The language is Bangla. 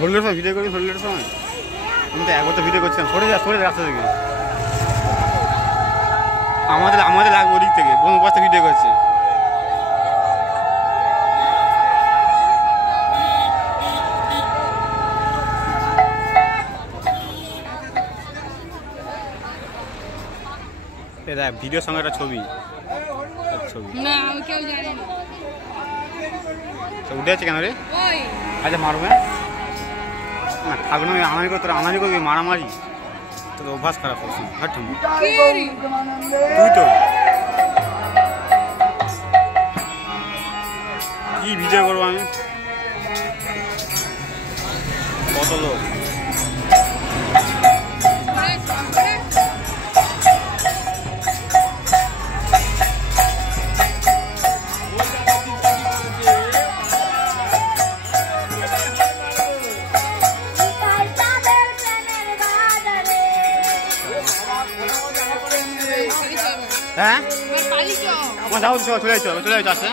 হলুদের সময় ভিডিও করি, হলুদের সময় আমি তো একবার তো ভিডিও করছিলাম। সরে যা রাস্তা থেকে, আমাদের লাগবে ওদিক থেকে। বন্ধু বস্তা ভিডিও করছে। দেখ ভিডিওর সঙ্গে একটা ছবি না আমি কেউ জানি না। উঠে আছে কেন রে? আচ্ছা মারবে না, থাকবে না। আনানি করবি মারামারি, তোর অভ্যাস খারাপ করছি। তুই তো কি ভিডিও করবো আমি? কত লোক হ্যাঁ, যাও চলে যাচ্ছ আসে।